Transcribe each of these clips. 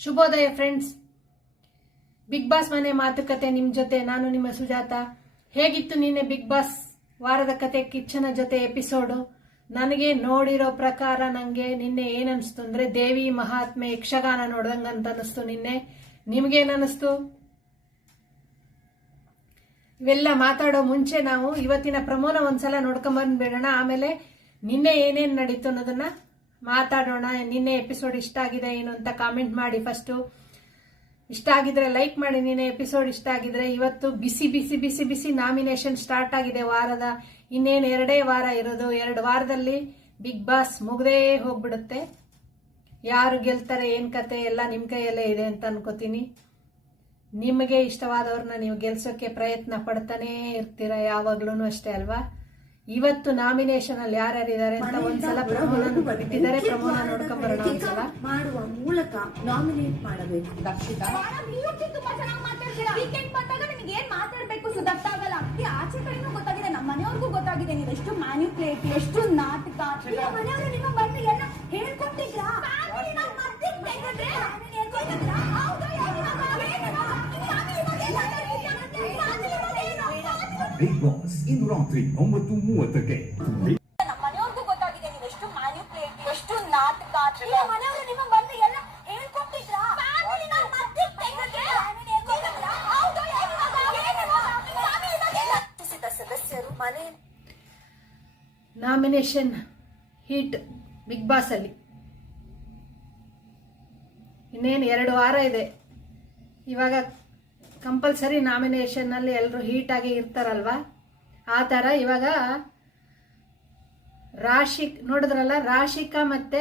ಶುಭೋದಯ friends. Big boss ಮನೆ ಮಾತುಕತೆ ನಿಮ್ ಜೊತೆ ನಾನು ನಿಮ್ಮ ಸುಜಾತ. ಹೇಗಿತ್ತು ನಿನ್ನೆ ಬಿಗ್ ಬಾಸ್ ವಾರದ ಕತೆ ಕಿಚ್ಚನ ಜೊತೆ ಎಪಿಸೋಡು? ನನಗೆ ನೋಡಿರೋ ಪ್ರಕಾರ ನಂಗೆ ನಿನ್ನೆ ಏನನ್ಸ್ತು ಅಂದ್ರೆ ದೇವಿ ಮಹಾತ್ಮೆ ಯಕ್ಷಗಾನ ನೋಡ್ದಂಗ ಅಂತ ಅನಿಸ್ತು ನಿನ್ನೆ. ನಿಮ್ಗೇನನ್ನಿಸ್ತು? ಇವೆಲ್ಲ ಮಾತಾಡೋ ಮುಂಚೆ ನಾವು ಇವತ್ತಿನ ಪ್ರಮೋನ ಒಂದ್ಸಲ ನೋಡ್ಕೊಂಡ್ಬಂದ್ಬಿಡೋಣ. ಆಮೇಲೆ ನಿನ್ನೆ ಏನೇನ್ ನಡೀತು ಅನ್ನೋದನ್ನ ಮಾತಾಡೋಣ. ನಿನ್ನೆ ಎಪಿಸೋಡ್ ಇಷ್ಟ ಆಗಿದೆ ಏನು ಅಂತ ಕಾಮೆಂಟ್ ಮಾಡಿ. ಫಸ್ಟ್ ಇಷ್ಟ ಆಗಿದ್ರೆ ಲೈಕ್ ಮಾಡಿ. ನಿನ್ನೆ ಎಪಿಸೋಡ್ ಇಷ್ಟ ಆಗಿದ್ರೆ. ಇವತ್ತು ಬಿಸಿ ಬಿಸಿ ಬಿಸಿ ಬಿಸಿ ನಾಮಿನೇಷನ್ ಸ್ಟಾರ್ಟ್ ಆಗಿದೆ ವಾರದ. ಇನ್ನೇನು 2 ವಾರ ಇರೋದು. 2 ವಾರದಲ್ಲಿ ಬಿಗ್ ಬಾಸ್ ಮುಗ್ದೇ ಹೋಗ್ಬಿಡುತ್ತೆ. ಯಾರು ಗೆಲ್ತಾರೆ ಏನ್ ಕತೆ ಎಲ್ಲ ನಿಮ್ ಕೈಯಲ್ಲೇ ಇದೆ ಅಂತ ಅನ್ಕೋತೀನಿ. ನಿಮಗೆ ಇಷ್ಟವಾದವ್ರನ್ನ ನೀವು ಗೆಲ್ಸೋಕೆ ಪ್ರಯತ್ನ ಪಡ್ತಾನೆ ಇರ್ತೀರ ಯಾವಾಗ್ಲೂ ಅಷ್ಟೇ ಅಲ್ವಾ. ಇವತ್ತು ನಾಮಿನೇಷನ್ ಅಲ್ಲಿ ಯಾರ್ಯಾರಿದ್ದಾರೆ ಅಂತ ಒಂದ್ಸಲ ಬಿಟ್ಟಿದ್ದಾರೆ. ಪ್ರಮೋನ ನೋಡ್ಕೊಂಡ್ ಬರೋಣ. ಒಂದ್ಸಲ ಮಾಡುವ ಮೂಲಕ ನಾಮಿನೇಟ್ ಮಾಡಬೇಕು. ರಕ್ಷಿತಾ ವೀಕೆಂಡ್ ಬಂದಾಗ ನಿಮ್ಗೆ ಏನ್ ಮಾತಾಡ್ಬೇಕು ಗೊತ್ತಾಗಲ್ಲ. ಆಚೆ ಕಡೆನೂ ಗೊತ್ತಾಗಿದೆ, ನಮ್ಮ ಮನೆಯವ್ರಿಗೂ ಗೊತ್ತಾಗಿದೆ ನೀವು ಎಷ್ಟು ಮ್ಯಾನ್ಯುಪ್ಲೇಟ್, ಎಷ್ಟು ನಾಟಕ. ಮನೆಯವರು ನಿಮ್ಮ ಬಂದು ಎಲ್ಲ ಹೇಳ್ಕೊಟ್ಟಿದ್ರಾ? ಬಿಗ್ ಬಾಸ್ ಇಂದು ರಾತ್ರಿ 9:30ಕ್ಕೆ. ನಮ್ಮ ಮನೆಯವ್ರಿಗೂ ಗೊತ್ತಾಗಿದೆ ನೀವು ಎಷ್ಟು ಮ್ಯಾನ್ಯುಪ್ಲೇಟ್, ಎಷ್ಟು ನಾಟಕ. ಮನೆಯವರು ನಿಮ್ಮ ಬಂದು ಎಲ್ಲ ಹೇಳ್ಕೊಟ್ಟಿದ್ರಾ? ಸದಸ್ಯರು ಮನೆ ನಾಮಿನೇಷನ್ ಹೀಟ್ ಬಿಗ್ ಬಾಸ್ ಅಲ್ಲಿ ಇನ್ನೇನು 2 ವಾರ ಇದೆ. ಇವಾಗ ಕಂಪಲ್ಸರಿ ನಾಮಿನೇಷನ್ ಅಲ್ಲಿ ಎಲ್ಲರೂ ಹೀಟ್ ಆಗಿ ಇರ್ತಾರಲ್ವಾ, ಆ ತರ ಇವಾಗ ನೋಡಿದ್ರಲ್ಲ, ರಾಶಿಕಾ ಮತ್ತೆ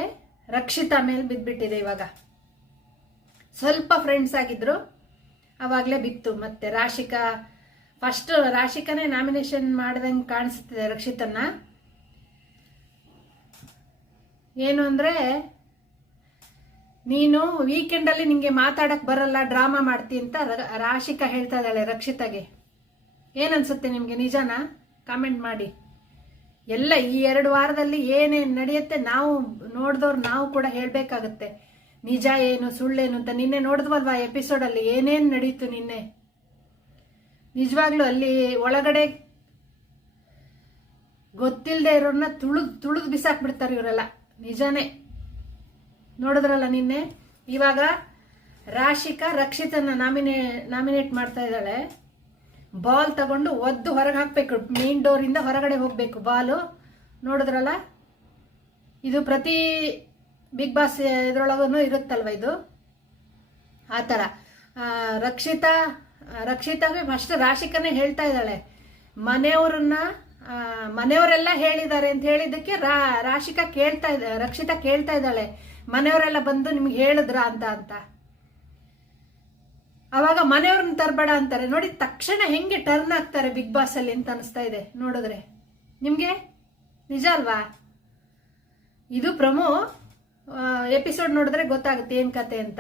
ರಕ್ಷಿತಾ ಮೇಲೆ ಬಿದ್ಬಿಟ್ಟಿದೆ. ಇವಾಗ ಸ್ವಲ್ಪ ಫ್ರೆಂಡ್ಸ್ ಆಗಿದ್ರು, ಅವಾಗ್ಲೇ ಬಿತ್ತು. ಮತ್ತೆ ಫಸ್ಟ್ ರಾಶಿಕಾನೇ ನಾಮಿನೇಷನ್ ಮಾಡ್ದಂಗೆ ಕಾಣಿಸ್ತಿದೆ ರಕ್ಷಿತನ್ನ. ಏನು ಅಂದ್ರೆ, ನೀನು ವೀಕೆಂಡ್ ಅಲ್ಲಿ ನಿಂಗೆ ಮಾತಾಡಕ್ ಬರಲ್ಲ, ಡ್ರಾಮಾ ಮಾಡ್ತಿ ಅಂತ ರಾಶಿಕಾ ಹೇಳ್ತಾ ಇದ್ದಾಳೆ ರಕ್ಷಿತಾಗೆ. ಏನನ್ಸುತ್ತೆ ನಿಮ್ಗೆ? ನಿಜನಾ? ಕಾಮೆಂಟ್ ಮಾಡಿ. ಎಲ್ಲ ಈ 2 ವಾರದಲ್ಲಿ ಏನೇನ್ ನಡೆಯುತ್ತೆ ನಾವು ನೋಡ್ದವ್ರು ನಾವು ಕೂಡ ಹೇಳ್ಬೇಕಾಗತ್ತೆ. ನಿಜ ಏನು ಸುಳ್ಳೇನು ಅಂತ. ನಿನ್ನೆ ನೋಡಿದ್ವಲ್ವಾ ಎಪಿಸೋಡ್ ಅಲ್ಲಿ ಏನೇನ್ ನಡೀತು ನಿನ್ನೆ. ನಿಜವಾಗ್ಲೂ ಅಲ್ಲಿ ಒಳಗಡೆ ಗೊತ್ತಿಲ್ಲದೆ ಇರೋರ್ನ ತುಳಿದು ಬಿಸಾಕ್ಬಿಡ್ತಾರೆ ಇವರೆಲ್ಲ. ನಿಜಾನೇ ನೋಡಿದ್ರಲ್ಲ ನಿನ್ನೆ. ಇವಾಗ ರಾಶಿಕಾ ರಕ್ಷಿತನ ನಾಮಿನೇಟ್ ಮಾಡ್ತಾ ಇದ್ದಾಳೆ. ಬಾಲ್ ತಗೊಂಡು ಒದ್ದು ಹೊರಗೆ ಹಾಕ್ಬೇಕು. ಮೇನ್ ಡೋರ್ ಇಂದ ಹೊರಗಡೆ ಹೋಗ್ಬೇಕು ಬಾಲು. ನೋಡಿದ್ರಲ್ಲ, ಇದು ಪ್ರತಿ ಬಿಗ್ ಬಾಸ್ ಇದ್ರೊಳಗೂ ಇರುತ್ತಲ್ವ ಇದು. ಆ ತರ ರಕ್ಷಿತಾಗೆ ಫಸ್ಟ್ ರಾಶಿಕಾನೇ ಹೇಳ್ತಾ ಇದ್ದಾಳೆ. ಮನೆಯವರೆಲ್ಲ ಹೇಳಿದ್ದಾರೆ ಅಂತ ಹೇಳಿದ್ದಕ್ಕೆ ರಕ್ಷಿತಾ ಕೇಳ್ತಾ ಇದ್ದಾಳೆ, ಮನೆಯವರೆಲ್ಲ ಬಂದು ನಿಮ್ಗೆ ಹೇಳಿದ್ರ ಅಂತ. ಅವಾಗ ಮನೆಯವ್ರನ್ನ ತರಬೇಡ ಅಂತಾರೆ. ನೋಡಿ ತಕ್ಷಣ ಹೆಂಗೆ ಟರ್ನ್ ಆಗ್ತಾರೆ ಬಿಗ್ ಬಾಸ್ ಅಲ್ಲಿ ಅಂತ ಅನಿಸ್ತಾ ಇದೆ ನೋಡಿದ್ರೆ. ನಿಮ್ಗೆ ನಿಜ ಅಲ್ವಾ? ಇದು ಪ್ರಮೋ ಎಪಿಸೋಡ್ ನೋಡಿದ್ರೆ ಗೊತ್ತಾಗುತ್ತೆ ಏನ್ ಕತೆ ಅಂತ.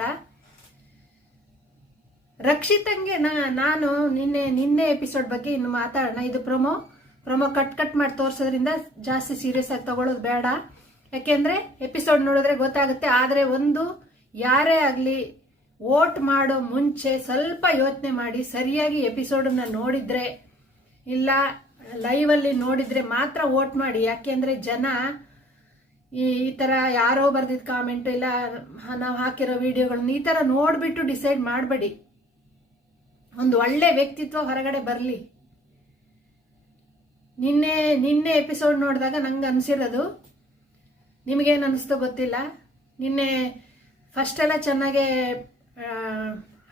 ರಕ್ಷಿತಂಗೆ ನಾನು ನಿನ್ನೆ ಎಪಿಸೋಡ್ ಬಗ್ಗೆ ಇನ್ನು ಮಾತಾಡೋಣ. ಇದು ಪ್ರಮೋ ಕಟ್ ಮಾಡಿ ತೋರ್ಸೋದ್ರಿಂದ ಜಾಸ್ತಿ ಸೀರಿಯಸ್ ಆಗಿ ತಗೊಳ್ಳೋದು ಬೇಡ. ಯಾಕೆಂದ್ರೆ ಎಪಿಸೋಡ್ ನೋಡಿದ್ರೆ ಗೊತ್ತಾಗುತ್ತೆ. ಆದ್ರೆ ಯಾರೇ ಆಗ್ಲಿ ವೋಟ್ ಮಾಡೋ ಮುಂಚೆ ಸ್ವಲ್ಪ ಯೋಚನೆ ಮಾಡಿ ಸರಿಯಾಗಿ ಎಪಿಸೋಡನ್ನ ನೋಡಿದ್ರೆ ಇಲ್ಲ ಲೈವ್ ಅಲ್ಲಿ ನೋಡಿದ್ರೆ ಮಾತ್ರ ವೋಟ್ ಮಾಡಿ. ಯಾಕೆಂದ್ರೆ ಜನ ಈ ತರ ಯಾರೋ ಬರ್ದಿದ್ ಕಾಮೆಂಟ್ ಇಲ್ಲ ನಾವು ಹಾಕಿರೋ ವಿಡಿಯೋಗಳನ್ನ ಈ ತರ ನೋಡ್ಬಿಟ್ಟು ಡಿಸೈಡ್ ಮಾಡಬೇಡಿ. ಒಂದು ಒಳ್ಳೆ ವ್ಯಕ್ತಿತ್ವ ಹೊರಗಡೆ ಬರ್ಲಿ. ನಿನ್ನೆ ಎಪಿಸೋಡ್ ನೋಡಿದಾಗ ನಂಗೆ ಅನ್ಸಿರೋದು, ನಿಮಗೇನು ಅನಿಸ್ತೋ ಗೊತ್ತಿಲ್ಲ. ನಿನ್ನೆ ಫಸ್ಟ್ ಎಲ್ಲ ಚೆನ್ನಾಗೆ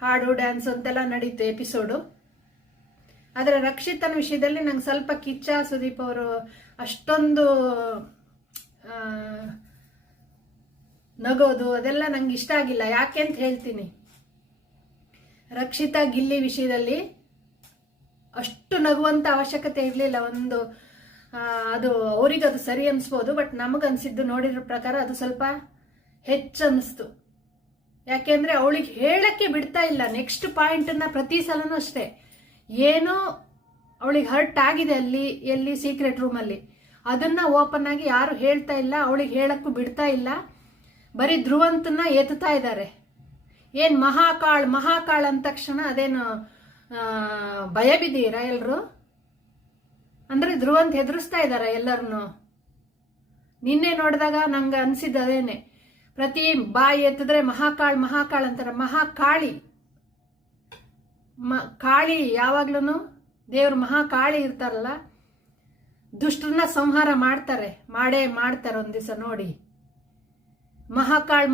ಹಾಡು ಡ್ಯಾನ್ಸ್ ಅಂತೆಲ್ಲ ನಡೀತು ಎಪಿಸೋಡು. ಆದರೆ ರಕ್ಷಿತನ ವಿಷಯದಲ್ಲಿ ನಂಗೆ ಸ್ವಲ್ಪ ಕಿಚ್ಚ ಸುದೀಪ್ ಅವರು ಅಷ್ಟೊಂದು ನಗೋದು ಅದೆಲ್ಲ ನಂಗೆ ಇಷ್ಟ ಆಗಿಲ್ಲ. ಯಾಕೆ ಅಂತ ಹೇಳ್ತೀನಿ. ರಕ್ಷಿತಾ ಗಿಲ್ಲಿ ವಿಷಯದಲ್ಲಿ ಅಷ್ಟು ನಗುವಂತ ಅವಶ್ಯಕತೆ ಇರಲಿಲ್ಲ. ಅದು ಅವ್ರಿಗದು ಸರಿ ಅನ್ಸ್ಬೋದು, ಬಟ್ ನಮಗನ್ಸಿದ್ದು ನೋಡಿರೋ ಪ್ರಕಾರ ಅದು ಸ್ವಲ್ಪ ಹೆಚ್ಚು ಅನಿಸ್ತು. ಯಾಕೆಂದ್ರೆ ಅವಳಿಗೆ ಹೇಳಕ್ಕೆ ಬಿಡ್ತಾ ಇಲ್ಲ. ನೆಕ್ಸ್ಟ್ ಪಾಯಿಂಟನ್ನ ಪ್ರತಿ ಸಲನೂ ಅಷ್ಟೇ, ಏನೋ ಅವಳಿಗೆ ಹರ್ಟ್ ಆಗಿದೆ ಎಲ್ಲಿ ಸೀಕ್ರೆಟ್ ರೂಮಲ್ಲಿ, ಅದನ್ನ ಓಪನ್ ಆಗಿ ಯಾರು ಹೇಳ್ತಾ ಇಲ್ಲ. ಅವಳಿಗೆ ಹೇಳಕ್ಕೂ ಬಿಡ್ತಾ ಇಲ್ಲ. ಬರೀ ಧ್ರುವಂತನ ಎತ್ತಾ ಇದ್ದಾರೆ. ಏನ್ ಮಹಾಕಾಳ್ ಅಂದ ತಕ್ಷಣ ಅದೇನು ಭಯ ಬಿದ್ದೀರಾ ಎಲ್ರು? ಅಂದ್ರೆ ಧ್ರುವಂತ್ ಹೆದರಿಸ್ತಾ ಇದಾರ ಎಲ್ಲರನ್ನು. ನಿನ್ನೆ ನೋಡಿದಾಗ ನಂಗೆ ಅನ್ಸಿದ್ದು ಅದೇನೆ, ಪ್ರತಿ ಬಾಯಿ ಎತ್ತಿದ್ರೆ ಮಹಾಕಾಳ್ ಅಂತಾರ. ಕಾಳಿ ಯಾವಾಗ್ಲೂ ದೇವ್ರ ಮಹಾಕಾಳಿ ಇರ್ತಾರಲ್ಲ, ದುಷ್ಟರನ್ನ ಸಂಹಾರ ಮಾಡ್ತಾರೆ ಒಂದ್ ದಿವಸ ನೋಡಿ.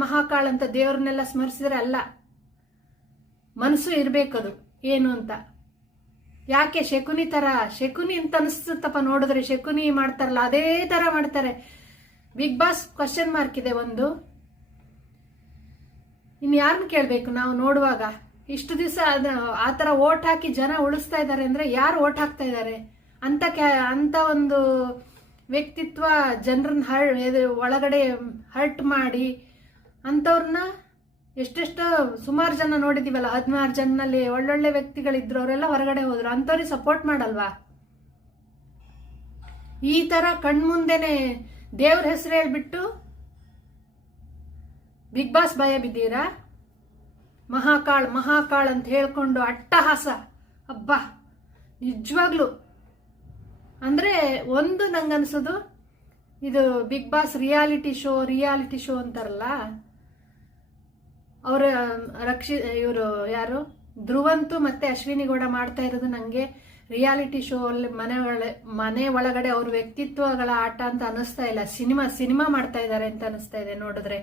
ಮಹಾಕಾಳ್ ಅಂತ ದೇವ್ರನ್ನೆಲ್ಲ ಸ್ಮರಿಸಿದ್ರೆ ಅಲ್ಲ, ಮನಸ್ಸು ಇರ್ಬೇಕದು ಏನು ಅಂತ. ಯಾಕೆ ಶಕುನಿ ಅಂತ ಅನಿಸ್ತಪ್ಪ ನೋಡಿದ್ರೆ, ಶಕುನಿ ಮಾಡ್ತಾರಲ್ಲ ಅದೇ ತರ ಮಾಡ್ತಾರೆ. ಬಿಗ್ ಬಾಸ್ ಕ್ವಶನ್ ಮಾರ್ಕ್ ಇದೆ ಒಂದು. ಇನ್ ಯಾರನ್ನ ಕೇಳ್ಬೇಕು ನಾವು ನೋಡುವಾಗ? ಇಷ್ಟು ದಿವಸ ಆತರ ಓಟ್ ಹಾಕಿ ಜನ ಉಳಿಸ್ತಾ ಇದ್ದಾರೆ ಅಂದ್ರೆ ಯಾರು ಓಟ್ ಹಾಕ್ತಾ ಇದ್ದಾರೆ ಅಂತ ಒಂದು ವ್ಯಕ್ತಿತ್ವ ಜನರನ್ನ ಒಳಗಡೆ ಹರ್ಟ್ ಮಾಡಿ ಅಂತವ್ರನ್ನ ಎಷ್ಟೆಷ್ಟೋ ಸುಮಾರು ಜನ ನೋಡಿದೀವಲ್ಲ. 16 ಜನನಲ್ಲಿ ಒಳ್ಳೊಳ್ಳೆ ವ್ಯಕ್ತಿಗಳಿದ್ರು, ಅವರೆಲ್ಲ ಹೊರಗಡೆ ಹೋದ್ರು. ಅಂತವ್ರಿಗೆ ಸಪೋರ್ಟ್ ಮಾಡಲ್ವಾ? ಈ ತರ ಕಣ್ಮುಂದೆನೆ ದೇವ್ರ ಹೆಸರು ಹೇಳ್ಬಿಟ್ಟು ಬಿಗ್ ಬಾಸ್ ಭಯ ಬಿದ್ದೀರಾ? ಮಹಾಕಾಳ್ ಅಂತ ಹೇಳ್ಕೊಂಡು ಅಟ್ಟಹಾಸ. ಅಬ್ಬಾ, ನಿಜವಾಗ್ಲು ಅಂದ್ರೆ ಒಂದು ನಂಗನ್ಸೋದು, ಇದು ಬಿಗ್ ಬಾಸ್ ರಿಯಾಲಿಟಿ ಶೋ ಅಂತಾರಲ್ಲ, ಅವರ ಇವರು ಯಾರು ಧ್ರುವಂತು ಮತ್ತೆ ಅಶ್ವಿನಿ ಗೌಡ ಮಾಡ್ತಾ ಇರೋದು ನಂಗೆ ರಿಯಾಲಿಟಿ ಶೋ ಅಲ್ಲಿ ಮನೆ ಒಳಗಡೆ ಅವ್ರ ವ್ಯಕ್ತಿತ್ವಗಳ ಆಟ ಅಂತ ಅನಿಸ್ತಾ ಇಲ್ಲ. ಸಿನಿಮಾ ಮಾಡ್ತಾ ಇದ್ದಾರೆ ಅಂತ ಅನಿಸ್ತಾ ಇದೆ ನೋಡಿದ್ರೆ.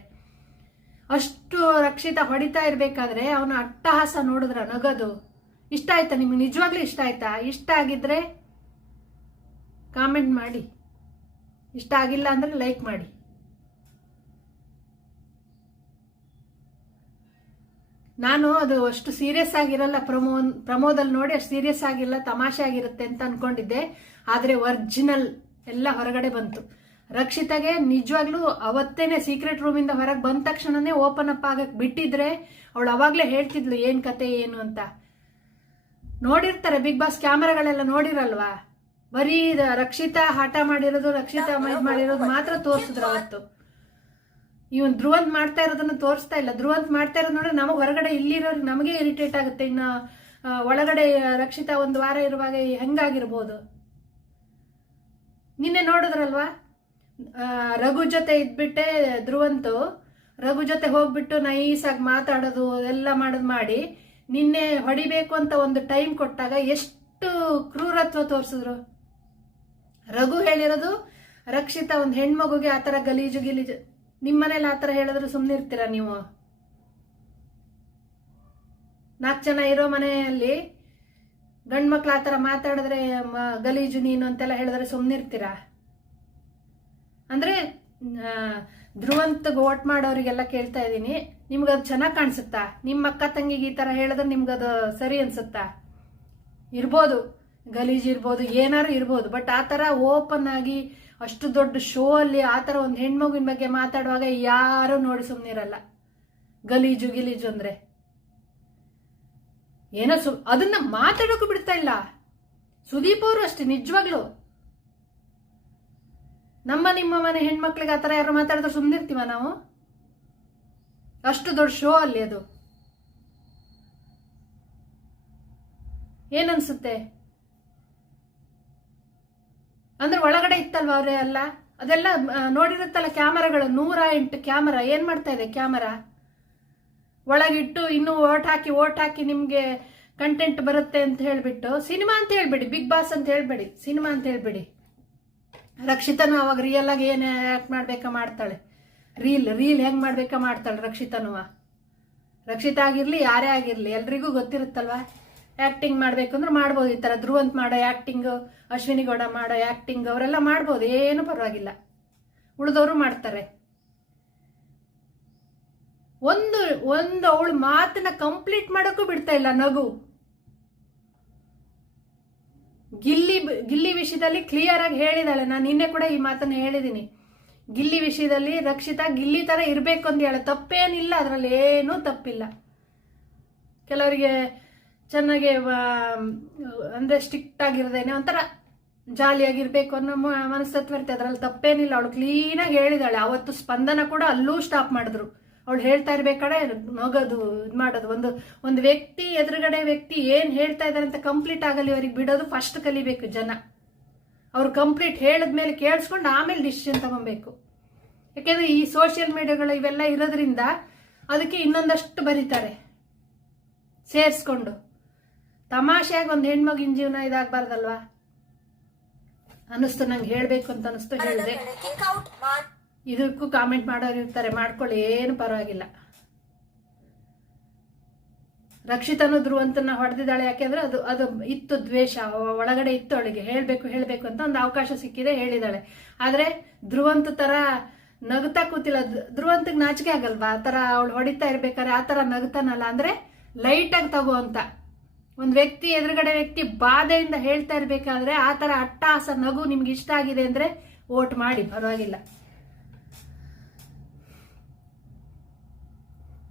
ಅಷ್ಟು ರಕ್ಷಿತ ಹೊಡಿತಾ ಇರ್ಬೇಕಾದ್ರೆ ಅವನ ಅಟ್ಟಹಾಸ ನೋಡಿದ್ರ ನಗದು ಇಷ್ಟ ಆಯ್ತಾ? ನಿಮ್ಗೆ ನಿಜವಾಗ್ಲೂ ಇಷ್ಟ ಆಯ್ತಾ? ಇಷ್ಟ ಆಗಿದ್ರೆ ಕಾಮೆಂಟ್ ಮಾಡಿ, ಇಷ್ಟ ಆಗಿಲ್ಲ ಅಂದ್ರೆ ಲೈಕ್ ಮಾಡಿ. ನಾನು ಅದು ಅಷ್ಟು ಸೀರಿಯಸ್ ಆಗಿರಲ್ಲ, ಪ್ರಮೋದಲ್ಲಿ ನೋಡಿ ಅಷ್ಟು ಸೀರಿಯಸ್ ಆಗಿಲ್ಲ, ತಮಾಷೆ ಆಗಿರುತ್ತೆ ಅಂತ ಅನ್ಕೊಂಡಿದ್ದೆ. ಆದ್ರೆ ಒರಿಜಿನಲ್ ಎಲ್ಲ ಹೊರಗಡೆ ಬಂತು. ರಕ್ಷಿತಾಗೆ ನಿಜವಾಗ್ಲೂ ಅವತ್ತೇನೆ ಸೀಕ್ರೆಟ್ ರೂಮಿಂದ ಹೊರಗೆ ಬಂದ ತಕ್ಷಣನೇ ಓಪನ್ ಅಪ್ ಆಗಕ್ ಬಿಟ್ಟಿದ್ರೆ ಅವಳು ಅವಾಗ್ಲೇ ಹೇಳ್ತಿದ್ಲು ಏನ್ ಕತೆ ಏನು ಅಂತ. ನೋಡಿರ್ತಾರೆ ಬಿಗ್ ಬಾಸ್ ಕ್ಯಾಮರಾಗಳೆಲ್ಲ, ನೋಡಿರಲ್ವಾ? ಬರೀ ರಕ್ಷಿತಾ ಹಠ ಮಾಡಿರೋದು, ರಕ್ಷಿತಾ ಮಾಡಿರೋದು ಮಾತ್ರ ತೋರಿಸಿದ್ರು ಅವತ್ತು. ಇವನ್ ಧ್ರುವಂತ್ ಮಾಡ್ತಾ ಇರೋದನ್ನ ತೋರಿಸ್ತಾ ಇಲ್ಲ. ಧ್ರುವಂತ್ ಮಾಡ್ತಾ ಇರೋದು ನೋಡ್ರೆ ನಮಗ್ ಹೊರಗಡೆ ಇಲ್ಲಿರೋರು ನಮಗೆ ಇರಿಟೇಟ್ ಆಗುತ್ತೆ. ಇನ್ನ ಒಳಗಡೆ ರಕ್ಷಿತಾ ಒಂದು ವಾರ ಇರುವಾಗ ಹೆಂಗಾಗಿರ್ಬೋದು? ನಿನ್ನೆ ನೋಡಿದ್ರಲ್ವಾ, ರಘು ಜೊತೆ ಇದ್ಬಿಟ್ಟೆ ಧ್ರುವಂತು ರಘು ಜೊತೆ ಹೋಗ್ಬಿಟ್ಟು ನೈಸಾಗಿ ಮಾತಾಡೋದು ಎಲ್ಲ ಮಾಡಿ ನಿನ್ನೆ ಹೊಡಿಬೇಕು ಅಂತ ಒಂದು ಟೈಮ್ ಕೊಟ್ಟಾಗ ಎಷ್ಟು ಕ್ರೂರತ್ವ ತೋರಿಸಿದ್ರು. ರಘು ಹೇಳಿರೋದು ರಕ್ಷಿತಾ ಒಂದು ಹೆಣ್ಮಗುಗೆ ಆತರ ಗಲೀಜು ನಿಮ್ಮನೇಲಿ ಆತರ ಹೇಳಿದ್ರು ಸುಮ್ನೆ ಇರ್ತೀರಾ ನೀವು? 4 ಜನ ಇರೋ ಮನೆಯಲ್ಲಿ ಗಂಡ್ ಮಕ್ಳು ಆತರ ಮಾತಾಡಿದ್ರೆ ಗಲೀಜು ನೀನು ಅಂತೆಲ್ಲ ಹೇಳಿದ್ರೆ ಸುಮ್ನಿರ್ತೀರಾ? ಅಂದ್ರೆ ಧ್ರುವಂತ್ ವೋಟ್ ಮಾಡೋರಿಗೆಲ್ಲ ಕೇಳ್ತಾ ಇದ್ದೀನಿ, ನಿಮ್ಗದು ಚೆನ್ನಾಗ್ ಕಾಣಿಸುತ್ತಾ? ನಿಮ್ಮ ಅಕ್ಕ ತಂಗಿಗೆ ಈ ತರ ಹೇಳಿದ್ರೆ ನಿಮ್ಗದು ಸರಿ ಅನ್ಸುತ್ತಾ? ಇರ್ಬೋದು, ಗಲೀಜ್ ಇರ್ಬೋದು, ಏನಾರು ಇರ್ಬೋದು, ಬಟ್ ಆತರ ಓಪನ್ ಆಗಿ ಅಷ್ಟು ದೊಡ್ಡ ಶೋ ಅಲ್ಲಿ ಆತರ ಒಂದು ಹೆಣ್ಮಗುವಿನ ಬಗ್ಗೆ ಮಾತಾಡುವಾಗ ಯಾರು ನೋಡಿ ಸುಮ್ನಿರಲ್ಲ. ಗಲೀಜು ಅಂದ್ರೆ ಏನೋ ಅದನ್ನ ಮಾತಾಡೋಕು ಬಿಡ್ತಾ ಇಲ್ಲ. ಸುದೀಪ್ ಅವರು ಅಷ್ಟೇ, ನಿಜವಾಗ್ಲು ನಿಮ್ಮ ಮನೆ ಹೆಣ್ಮಕ್ಳಿಗೆ ಆತರ ಯಾರು ಮಾತಾಡಿದ್ರೆ ಸುಮ್ನಿರ್ತೀವ ನಾವು? ಅಷ್ಟು ದೊಡ್ಡ ಶೋ ಅಲ್ಲಿ ಅದು. ಏನನ್ಸುತ್ತೆ ಅಂದ್ರೆ ಒಳಗಡೆ ಇತ್ತಲ್ವ ಅವ್ರೆ ಅಲ್ಲ, ಅದೆಲ್ಲ ನೋಡಿರುತ್ತಲ್ಲ ಕ್ಯಾಮರಾಗಳು, 108 ಕ್ಯಾಮರಾ. ಏನ್ ಮಾಡ್ತಾ ಇದೆ ಕ್ಯಾಮರಾ? ಒಳಗಿಟ್ಟು ಇನ್ನು ಓಟ್ ಹಾಕಿ ನಿಮ್ಗೆ ಕಂಟೆಂಟ್ ಬರುತ್ತೆ ಅಂತ ಹೇಳ್ಬಿಟ್ಟು ಸಿನಿಮಾ ಅಂತ ಹೇಳ್ಬೇಡಿ, ಬಿಗ್ ಬಾಸ್ ಅಂತ ಹೇಳ್ಬೇಡಿ, ಸಿನಿಮಾ ಅಂತ ಹೇಳ್ಬೇಡಿ. ರಕ್ಷಿತನು ಅವಾಗ ರಿಯಲ್ ಆಗಿ ಏನ್ ಆಕ್ಟ್ ಮಾಡ್ಬೇಕಾ ಮಾಡ್ತಾಳೆ, ರೀಲ್ ಹೆಂಗ್ ಮಾಡ್ಬೇಕಾ ಮಾಡ್ತಾಳೆ ರಕ್ಷಿತಾ ಆಗಿರ್ಲಿ ಯಾರೇ ಆಗಿರ್ಲಿ ಎಲ್ರಿಗೂ ಗೊತ್ತಿರುತ್ತಲ್ವಾ. ಆಕ್ಟಿಂಗ್ ಮಾಡ್ಬೇಕು ಅಂದ್ರೆ ಮಾಡ್ಬೋದು. ಈ ತರ ಧ್ರುವಂತ್ ಮಾಡೋ ಆಕ್ಟಿಂಗ್, ಅಶ್ವಿನಿ ಗೌಡ ಮಾಡೋ ಆಕ್ಟಿಂಗ್ ಅವರೆಲ್ಲ ಮಾಡ್ಬೋದು, ಏನು ಪರವಾಗಿಲ್ಲ, ಉಳಿದವರು ಮಾಡ್ತಾರೆ. ಒಂದು ಅವಳು ಮಾತನ್ನ ಕಂಪ್ಲೀಟ್ ಮಾಡೋಕ್ಕೂ ಬಿಡ್ತಾ ಇಲ್ಲ ನಗು. ಗಿಲ್ಲಿ ವಿಷಯದಲ್ಲಿ ಕ್ಲಿಯರ್ ಆಗಿ ಹೇಳಿದಾಳೆ. ನಾನು ನಿನ್ನೆ ಕೂಡ ಈ ಮಾತನ್ನ ಹೇಳಿದೀನಿ. ಗಿಲ್ಲಿ ವಿಷಯದಲ್ಲಿ ರಕ್ಷಿತಾ ಗಿಲ್ಲಿ ತರ ಇರ್ಬೇಕು ಅಂತ ಹೇಳ, ತಪ್ಪೇನಿಲ್ಲ, ಅದ್ರಲ್ಲಿ ಏನೂ ತಪ್ಪಿಲ್ಲ. ಕೆಲವರಿಗೆ ಚೆನ್ನಾಗಿ ಅಂದ್ರೆ ಸ್ಟ್ರಿಕ್ಟ್ ಆಗಿರದೇನೆ ಒಂಥರ ಜಾಲಿಯಾಗಿರ್ಬೇಕು ಅನ್ನೋ ಮನಸ್ತತ್ವ ಇರುತ್ತೆ, ಅದ್ರಲ್ಲಿ ತಪ್ಪೇನಿಲ್ಲ. ಅವಳು ಕ್ಲೀನಾಗಿ ಹೇಳಿದಾಳೆ. ಅವತ್ತು ಸ್ಪಂದನ ಕೂಡ ಅಲ್ಲೂ ಸ್ಟಾಪ್ ಮಾಡಿದ್ರು, ಅವಳು ಹೇಳ್ತಾ ಇರ್ಬೇಕಾದ್ರೆ ನಗೋದು ಇದು ಮಾಡೋದು. ಒಂದು ವ್ಯಕ್ತಿ ಎದುರುಗಡೆ ವ್ಯಕ್ತಿ ಏನ್ ಹೇಳ್ತಾ ಇದ್ದಾರೆ ಅಂತ ಕಂಪ್ಲೀಟ್ ಆಗಲಿ ಅವ್ರಿಗೆ ಬಿಡೋದು ಫಸ್ಟ್ ಕಲಿಬೇಕು ಜನ. ಅವ್ರು ಕಂಪ್ಲೀಟ್ ಹೇಳಿದ್ಮೇಲೆ ಕೇಳಿಸ್ಕೊಂಡು ಆಮೇಲೆ ಡಿಸಿಷನ್ ತಗೊಬೇಕು. ಯಾಕೆಂದ್ರೆ ಈ ಸೋಷಿಯಲ್ ಮೀಡಿಯಾಗಳು ಇವೆಲ್ಲ ಇರೋದ್ರಿಂದ ಅದಕ್ಕೆ ಇನ್ನೊಂದಷ್ಟು ಬರೀತಾರೆ ಸೇರಿಸ್ಕೊಂಡು. ತಮಾಷೆಯಾಗಿ ಒಂದು ಹೆಣ್ಮಗಿನ ಜೀವನ ಇದಾಗಬಾರ್ದಲ್ವಾ ಅನ್ನಿಸ್ತು ನಂಗೆ, ಹೇಳ್ಬೇಕು ಅಂತ ಅನಿಸ್ತು, ಹೇಳಿದೆ. ಇದಕ್ಕೂ ಕಾಮೆಂಟ್ ಮಾಡೋರು ಇರ್ತಾರೆ, ಮಾಡ್ಕೊಳ್ಳಿ, ಏನು ಪರವಾಗಿಲ್ಲ. ರಕ್ಷಿತನು ಧ್ರುವಂತನ ಹೊಡೆದಿದ್ದಾಳೆ, ಯಾಕೆಂದ್ರೆ ಅದು ಇತ್ತು ದ್ವೇಷ ಒಳಗಡೆ ಇತ್ತು, ಅವಳಿಗೆ ಹೇಳ್ಬೇಕು ಅಂತ ಒಂದು ಅವಕಾಶ ಸಿಕ್ಕಿದೆ, ಹೇಳಿದಾಳೆ. ಆದ್ರೆ ಧ್ರುವಂತ ತರ ನಗುತ್ತಾ ಕೂತಿಲ್ಲ. ಧ್ರುವಂತಗ್ ನಾಚಿಕೆ ಆಗಲ್ವಾ ಆ ತರ ಅವಳು ಹೊಡಿತಾ ಇರ್ಬೇಕಾದ್ರೆ ಆ ತರ ನಗುತ್ತಾನಲ್ಲ, ಅಂದ್ರೆ ಲೈಟ್ ಆಗಿ ತಗೋ ಅಂತ. ಒಂದ್ ವ್ಯಕ್ತಿ ಎದುರುಗಡೆ ವ್ಯಕ್ತಿ ಬಾಧೆಯಿಂದ ಹೇಳ್ತಾ ಇರ್ಬೇಕಾದ್ರೆ ಆ ತರ ಅಟ್ಟಹಾಸ ನಗು ನಿಮ್ಗೆ ಇಷ್ಟ ಆಗಿದೆ ಅಂದ್ರೆ ವೋಟ್ ಮಾಡಿ, ಪರವಾಗಿಲ್ಲ.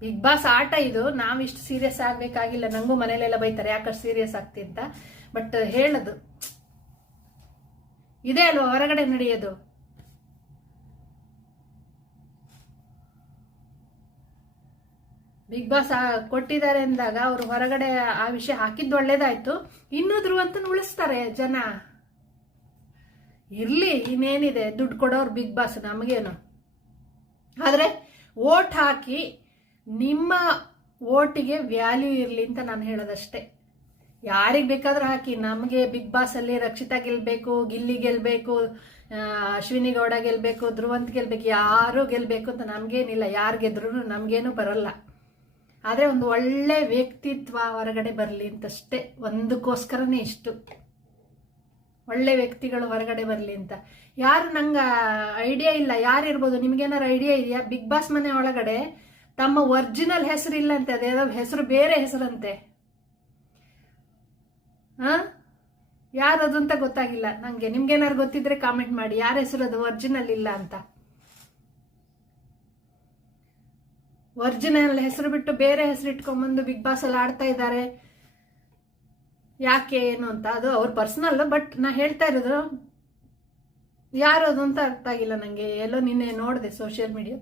ಬಿಗ್ ಬಾಸ್ ಆಟ ಇದು, ನಾವ್ ಇಷ್ಟು ಸೀರಿಯಸ್ ಆಗ್ಬೇಕಾಗಿಲ್ಲ. ನಂಗೂ ಮನೇಲೆಲ್ಲ ಬೈತಾರೆ ಯಾಕಷ್ಟು ಸೀರಿಯಸ್ ಆಗ್ತಿ ಅಂತ. ಬಟ್ ಹೇಳದು ಇದೆ ಅಲ್ವಾ ಹೊರಗಡೆ ನಡೆಯೋದು. ಬಿಗ್ ಬಾಸ್ ಕೊಟ್ಟಿದ್ದಾರೆ ಅಂದಾಗ ಅವರು ಹೊರಗಡೆ ಆ ವಿಷಯ ಹಾಕಿದ್ದು ಒಳ್ಳೇದಾಯ್ತು. ಇನ್ನೂ ಧ್ರುವಂತನ ಉಳಿಸ್ತಾರೆ ಜನ, ಇರ್ಲಿ, ಇನ್ನೇನಿದೆ, ದುಡ್ಡು ಕೊಡೋರು ಬಿಗ್ ಬಾಸ್, ನಮಗೇನು. ಆದ್ರೆ ವೋಟ್ ಹಾಕಿ ನಿಮ್ಮ ವೋಟಿಗೆ ವ್ಯಾಲ್ಯೂ ಇರಲಿ ಅಂತ ನಾನು ಹೇಳೋದಷ್ಟೇ. ಯಾರಿಗೆ ಬೇಕಾದ್ರೂ ಹಾಕಿ, ನಮಗೆ ಬಿಗ್ ಬಾಸ್ ಅಲ್ಲಿ ರಕ್ಷಿತಾ ಗೆಲ್ಬೇಕು, ಗಿಲ್ಲಿ ಗೆಲ್ಬೇಕು, ಅಶ್ವಿನಿ ಗೌಡ ಗೆಲ್ಬೇಕು, ಧ್ರುವಂತ್ ಗೆಲ್ಬೇಕು, ಯಾರು ಗೆಲ್ಬೇಕು ಅಂತ ನಮ್ಗೇನಿಲ್ಲ. ಯಾರು ಗೆದ್ರು ನಮ್ಗೇನು ಬರಲ್ಲ. ಆದ್ರೆ ಒಂದು ಒಳ್ಳೆ ವ್ಯಕ್ತಿತ್ವ ಹೊರಗಡೆ ಬರಲಿ ಅಂತಷ್ಟೇ, ಒಂದಕ್ಕೋಸ್ಕರನೇ ಇಷ್ಟು ಒಳ್ಳೆ ವ್ಯಕ್ತಿಗಳು ಹೊರಗಡೆ ಬರಲಿ ಅಂತ. ಯಾರು ನಂಗೆ ಐಡಿಯಾ ಇಲ್ಲ, ಯಾರಿರ್ಬೋದು, ನಿಮ್ಗೇನಾರು ಐಡಿಯಾ ಇದೆಯಾ? ಬಿಗ್ ಬಾಸ್ ಮನೆ ಒಳಗಡೆ ತಮ್ಮ ಒರಿಜಿನಲ್ ಹೆಸರು ಇಲ್ಲಂತೆ, ಅದೇನೋ ಹೆಸರು ಬೇರೆ ಹೆಸರಂತೆ. ಯಾರದು ಅಂತ ಗೊತ್ತಾಗಿಲ್ಲ ನಂಗೆ. ನಿಮ್ಗೇನಾರು ಗೊತ್ತಿದ್ರೆ ಕಾಮೆಂಟ್ ಮಾಡಿ, ಯಾರ ಹೆಸರು ಅದು ಒರಿಜಿನಲ್ ಇಲ್ಲ ಅಂತ. ಒರಿಜಿನಲ್ ಹೆಸರು ಬಿಟ್ಟು ಬೇರೆ ಹೆಸರು ಇಟ್ಕೊಂಡ್ಬಂದು ಬಿಗ್ ಬಾಸ್ ಅಲ್ಲಿ ಆಡ್ತಾ ಇದ್ದಾರೆ. ಯಾಕೆ ಏನು ಅಂತ ಅದು ಅವ್ರ ಪರ್ಸನಲ್. ಬಟ್ ನಾ ಹೇಳ್ತಾ ಇರೋದು ಯಾರು ಅದು ಅಂತ ಅರ್ಥ ಆಗಿಲ್ಲ ನಂಗೆ. ಎಲ್ಲೋ ನಿನ್ನೆ ನೋಡಿದೆ ಸೋಷಿಯಲ್ ಮೀಡಿಯಾ,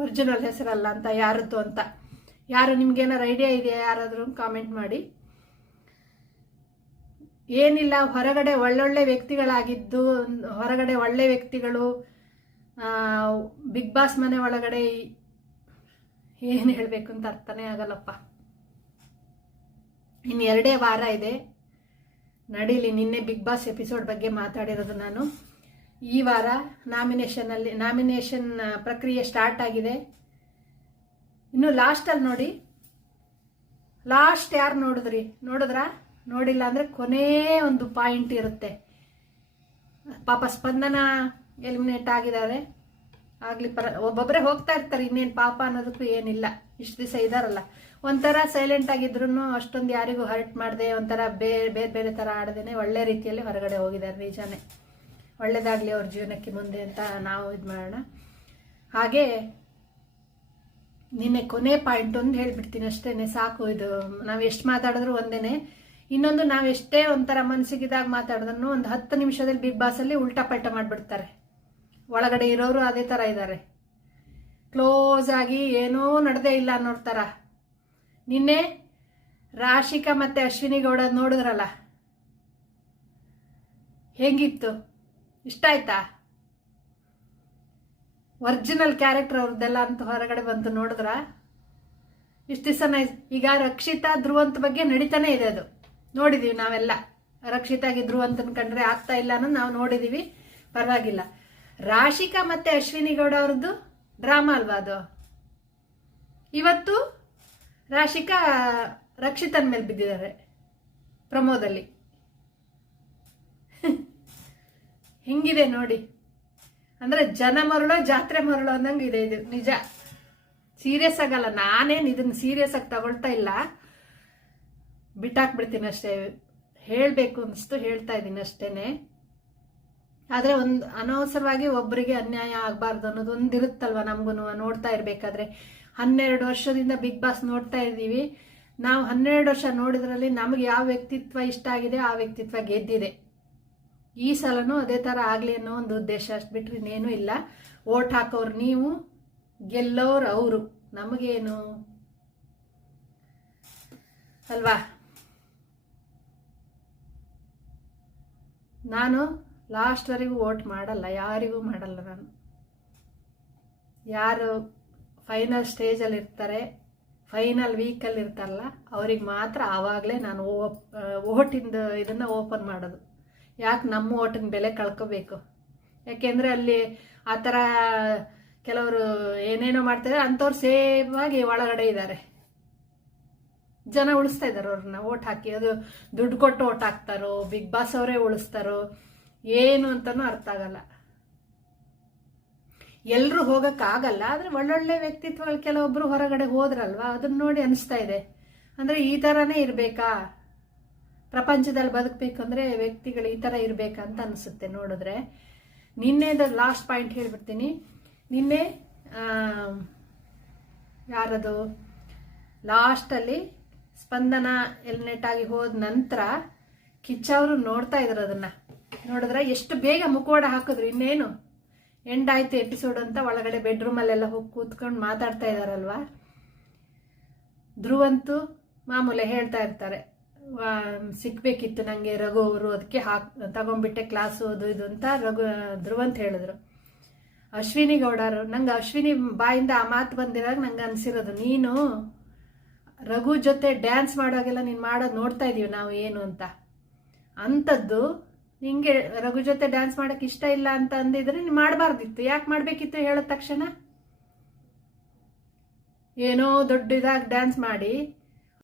ಒರಿಜಿನಲ್ ಹೆಸರಲ್ಲ ಅಂತ, ಯಾರದ್ದು ಅಂತ. ಯಾರು ನಿಮ್ಗೇನಾರು ಐಡಿಯಾ ಇದೆಯಾ ಯಾರಾದ್ರೂ ಕಾಮೆಂಟ್ ಮಾಡಿ. ಏನಿಲ್ಲ, ಹೊರಗಡೆ ಒಳ್ಳೊಳ್ಳೆ ವ್ಯಕ್ತಿಗಳಾಗಿದ್ದು, ಹೊರಗಡೆ ಒಳ್ಳೆ ವ್ಯಕ್ತಿಗಳು ಬಿಗ್ ಬಾಸ್ ಮನೆ ಒಳಗಡೆ ಏನು ಹೇಳಬೇಕು ಅಂತ ಅರ್ಥನೇ ಆಗಲ್ಲಪ್ಪ. ಇನ್ನು 2 ವಾರ ಇದೆ ನಡೀಲಿ. ನಿನ್ನೆ ಬಿಗ್ ಬಾಸ್ ಎಪಿಸೋಡ್ ಬಗ್ಗೆ ಮಾತಾಡಿರೋದು ನಾನು. ಈ ವಾರ ನಾಮಿನೇಷನ್ ಪ್ರಕ್ರಿಯೆ ಸ್ಟಾರ್ಟ್ ಆಗಿದೆ. ಇನ್ನು ಲಾಸ್ಟಲ್ಲಿ ನೋಡಿ, ಲಾಸ್ಟ್ ಯಾರು ನೋಡಿದ್ರಾ? ನೋಡಿಲ್ಲ ಅಂದ್ರೆ ಕೊನೆ ಒಂದು ಪಾಯಿಂಟ್ ಇರುತ್ತೆ. ಪಾಪ ಸ್ಪಂದನ ಎಲಿಮಿನೇಟ್ ಆಗಿದ್ದಾರೆ. ಆಗ್ಲಿ, ಒಬ್ಬೊಬ್ಬರೇ ಹೋಗ್ತಾ ಇರ್ತಾರೆ, ಇನ್ನೇನು ಪಾಪ ಅನ್ನೋದಕ್ಕೂ ಏನಿಲ್ಲ. ಇಷ್ಟು ದಿವಸ ಇದಾರಲ್ಲ, ಒಂಥರ ಸೈಲೆಂಟ್ ಆಗಿದ್ರು, ಅಷ್ಟೊಂದು ಯಾರಿಗೂ ಹರ್ಟ್ ಮಾಡದೆ, ಒಂಥರ ಬೇರೆ ತರ ಆಡದೇನೆ ಒಳ್ಳೆ ರೀತಿಯಲ್ಲಿ ಹೊರಗಡೆ ಹೋಗಿದ್ದಾರೆ. ನಿಜಾನೇ, ಒಳ್ಳೇದಾಗ್ಲಿ ಅವ್ರ ಜೀವನಕ್ಕೆ ಮುಂದೆ ಅಂತ ನಾವು ಇದು ಮಾಡೋಣ. ಹಾಗೆ ನಿನ್ನೆ ಕೊನೆ ಪಾಯಿಂಟ್ ಒಂದು ಹೇಳ್ಬಿಡ್ತೀನಿ ಅಷ್ಟೇನೆ, ಸಾಕು. ಇದು ನಾವು ಎಷ್ಟು ಮಾತಾಡಿದ್ರು ಒಂದೇನೆ. ಇನ್ನೊಂದು, ನಾವೆಷ್ಟೇ ಒಂಥರ ಮನಸ್ಸಿಗಿದಾಗ ಮಾತಾಡಿದ್ರು ಒಂದು 10 ನಿಮಿಷದಲ್ಲಿ ಬಿಗ್ ಬಾಸ್ ಅಲ್ಲಿ ಉಲ್ಟಾ ಪಲ್ಟಾ ಮಾಡ್ಬಿಡ್ತಾರೆ. ಒಳಗಡೆ ಇರೋರು ಅದೇ ತರ ಇದ್ದಾರೆ, ಕ್ಲೋಸ್ ಆಗಿ ಏನೂ ನಡೆದೇ ಇಲ್ಲ ಅನ್ನೋರ್ ತರ. ನಿನ್ನೆ ರಾಶಿಕಾ ಮತ್ತೆ ಅಶ್ವಿನಿ ಗೌಡ ನೋಡಿದ್ರಲ್ಲ, ಹೆಂಗಿತ್ತು? ಇಷ್ಟ ಆಯ್ತಾ? ಒರಿಜಿನಲ್ ಕ್ಯಾರೆಕ್ಟರ್ ಅವ್ರದ್ದೆಲ್ಲ ಅಂತ ಹೊರಗಡೆ ಬಂತು, ನೋಡಿದ್ರ? ಇಷ್ಟು ದಿವಸ ಈಗ ರಕ್ಷಿತಾ ಧ್ರುವಂತ್ ಬಗ್ಗೆ ನಡೀತಾನೆ ಇದೆ, ಅದು ನೋಡಿದೀವಿ ನಾವೆಲ್ಲ. ರಕ್ಷಿತಾಗಿ ಧ್ರುವಂತನ್ ಕಂಡ್ರೆ ಆಗ್ತಾ ಇಲ್ಲ ಅನ್ನೋದು ನಾವು ನೋಡಿದೀವಿ, ಪರವಾಗಿಲ್ಲ. ರಾಶಿಕಾ ಮತ್ತೆ ಅಶ್ವಿನಿ ಗೌಡ ಅವ್ರದ್ದು ಡ್ರಾಮಾ ಅಲ್ವಾ ಅದು? ಇವತ್ತು ರಾಶಿಕಾ ರಕ್ಷಿತನ್ ಮೇಲೆ ಬಿದ್ದಿದ್ದಾರೆ ಪ್ರಮೋದಲ್ಲಿ. ಹಿಂಗಿದೆ ನೋಡಿ, ಅಂದ್ರೆ ಜನ ಮರಳೋ ಜಾತ್ರೆ ಮರಳೋ ಅನ್ನಂಗೆ ಇದೆ ಇದು. ನಿಜ, ಸೀರಿಯಸ್ ಆಗಲ್ಲ. ನಾನೇನು ಇದನ್ನ ಸೀರಿಯಸ್ ಆಗಿ ತಗೊಳ್ತಾ ಇಲ್ಲ, ಬಿಟ್ಟಾಕ್ಬಿಡ್ತೀನಿ ಅಷ್ಟೇ. ಹೇಳ್ಬೇಕು ಅನಿಸ್ತು, ಹೇಳ್ತಾ ಇದ್ದೀನಿ ಅಷ್ಟೇನೆ. ಆದ್ರೆ ಒಂದು ಅನವಸರವಾಗಿ ಒಬ್ಬರಿಗೆ ಅನ್ಯಾಯ ಆಗಬಾರ್ದು ಅನ್ನೋದು ಒಂದಿರುತ್ತಲ್ವ ನಮಗೂ. ನೋಡ್ತಾ ಇರ್ಬೇಕಾದ್ರೆ 12 ವರ್ಷದಿಂದ ಬಿಗ್ ಬಾಸ್ ನೋಡ್ತಾ ಇದ್ದೀವಿ ನಾವು. 12 ವರ್ಷ ನೋಡಿದ್ರಲ್ಲಿ ನಮಗೆ ಯಾವ ವ್ಯಕ್ತಿತ್ವ ಇಷ್ಟ ಆಗಿದೆ ಆ ವ್ಯಕ್ತಿತ್ವ ಗೆದ್ದಿದೆ. ಈ ಸಲನೂ ಅದೇ ತರ ಆಗ್ಲಿ ಅನ್ನೋ ಒಂದು ಉದ್ದೇಶ, ಅಷ್ಟು ಬಿಟ್ರೆ ಇನ್ನೇನು ಇಲ್ಲ. ವೋಟ್ ಹಾಕೋರು ನೀವು, ಗೆಲ್ಲೋರು ಅವರು. ನಮಗೇನು ಅಲ್ವಾ? ನಾನು ಲಾಸ್ಟ್ವರೆಗೂ ವೋಟ್ ಮಾಡಲ್ಲ, ಯಾರಿಗೂ ಮಾಡಲ್ಲ. ನಾನು ಯಾರು ಫೈನಲ್ ಸ್ಟೇಜಲ್ಲಿ ಇರ್ತಾರೆ, ಫೈನಲ್ ವೀಕಲ್ಲಿ ಇರ್ತಾರಲ್ಲ, ಅವ್ರಿಗೆ ಮಾತ್ರ ಆವಾಗಲೇ ನಾನು ವೋಟಿಂದ ಇದನ್ನು ಓಪನ್ ಮಾಡೋದು. ಯಾಕೆ ನಮ್ಮ ವೋಟಿನ ಬೆಲೆ ಕಳ್ಕೋಬೇಕು? ಯಾಕೆಂದರೆ ಅಲ್ಲಿ ಆ ಥರ ಕೆಲವರು ಏನೇನೋ ಮಾಡ್ತಾರೆ, ಅಂಥವ್ರು ಸೇವಾಗಿ ಒಳಗಡೆ ಇದ್ದಾರೆ. ಜನ ಉಳಿಸ್ತಾ ಇದ್ದಾರೆ ಅವ್ರನ್ನ ಓಟ್ ಹಾಕಿ. ಅದು ದುಡ್ಡು ಕೊಟ್ಟು ಓಟ್ ಹಾಕ್ತಾರೋ, ಬಿಗ್ ಬಾಸ್ ಅವರೇ ಉಳಿಸ್ತಾರೋ ಏನು ಅಂತನೂ ಅರ್ಥ ಆಗಲ್ಲ. ಎಲ್ಲರೂ ಹೋಗೋಕ್ಕಾಗಲ್ಲ, ಆದರೆ ಒಳ್ಳೊಳ್ಳೆ ವ್ಯಕ್ತಿತ್ವಗಳು ಕೆಲವೊಬ್ರು ಹೊರಗಡೆ ಹೋದ್ರಲ್ವಾ, ಅದನ್ನ ನೋಡಿ ಅನಿಸ್ತಾ ಇದೆ. ಅಂದರೆ ಈ ಥರನೇ ಇರಬೇಕಾ ಪ್ರಪಂಚದಲ್ಲಿ ಬದುಕಬೇಕಂದ್ರೆ ವ್ಯಕ್ತಿಗಳು ಈ ಥರ ಇರಬೇಕಾ ಅಂತ ಅನಿಸುತ್ತೆ ನೋಡಿದ್ರೆ. ನಿನ್ನೆದ ಲಾಸ್ಟ್ ಪಾಯಿಂಟ್ ಹೇಳ್ಬಿಡ್ತೀನಿ. ನಿನ್ನೆ ಯಾರದು ಲಾಸ್ಟಲ್ಲಿ ಸ್ಪಂದನ ಎಲಿಮಿನೇಟ್ ಆಗಿ ಹೋದ ನಂತರ ಕಿಚ್ಚವರು ನೋಡ್ತಾ ಇದ್ರು. ಅದನ್ನು ನೋಡಿದ್ರೆ ಎಷ್ಟು ಬೇಗ ಮುಖವಾಡ ಹಾಕಿದ್ರು. ಇನ್ನೇನು ಎಂಡ್ ಆಯ್ತು ಎಪಿಸೋಡ್ ಅಂತ ಒಳಗಡೆ ಬೆಡ್ರೂಮಲ್ಲೆಲ್ಲ ಹೋಗಿ ಕೂತ್ಕೊಂಡು ಮಾತಾಡ್ತಾ ಇದ್ದಾರಲ್ವಾ. ಧ್ರುವಂತೂ ಮಾಮೂಲೆ ಹೇಳ್ತಾ ಇರ್ತಾರೆ, ಸಿಕ್ಬೇಕಿತ್ತು ನನಗೆ ರಘು ಅವರು, ಅದಕ್ಕೆ ತಗೊಂಡ್ಬಿಟ್ಟೆ ಕ್ಲಾಸು ಅದು ಇದು ಅಂತ ಧ್ರುವಂತ್ ಹೇಳಿದ್ರು. ಅಶ್ವಿನಿ ಗೌಡರು, ನಂಗೆ ಅಶ್ವಿನಿ ಬಾಯಿಂದ ಆ ಮಾತು ಬಂದಿರಾಗ ನಂಗೆ ಅನಿಸಿರೋದು, ನೀನು ರಘು ಜೊತೆ ಡ್ಯಾನ್ಸ್ ಮಾಡೋಗೆಲ್ಲ ನೀನು ಮಾಡೋದು ನೋಡ್ತಾ ಇದೀವಿ ನಾವು ಏನು ಅಂತ. ಅಂಥದ್ದು ನಿಂಗೆ ರಘು ಜೊತೆ ಡ್ಯಾನ್ಸ್ ಮಾಡೋಕೆ ಇಷ್ಟ ಇಲ್ಲ ಅಂತ ಅಂದಿದ್ರೆ ನೀನು ಮಾಡಬಾರ್ದಿತ್ತು. ಯಾಕೆ ಮಾಡಬೇಕಿತ್ತು ಹೇಳಿದ ತಕ್ಷಣ? ಏನೋ ದೊಡ್ಡ ಇದಾಗಿ ಡ್ಯಾನ್ಸ್ ಮಾಡಿ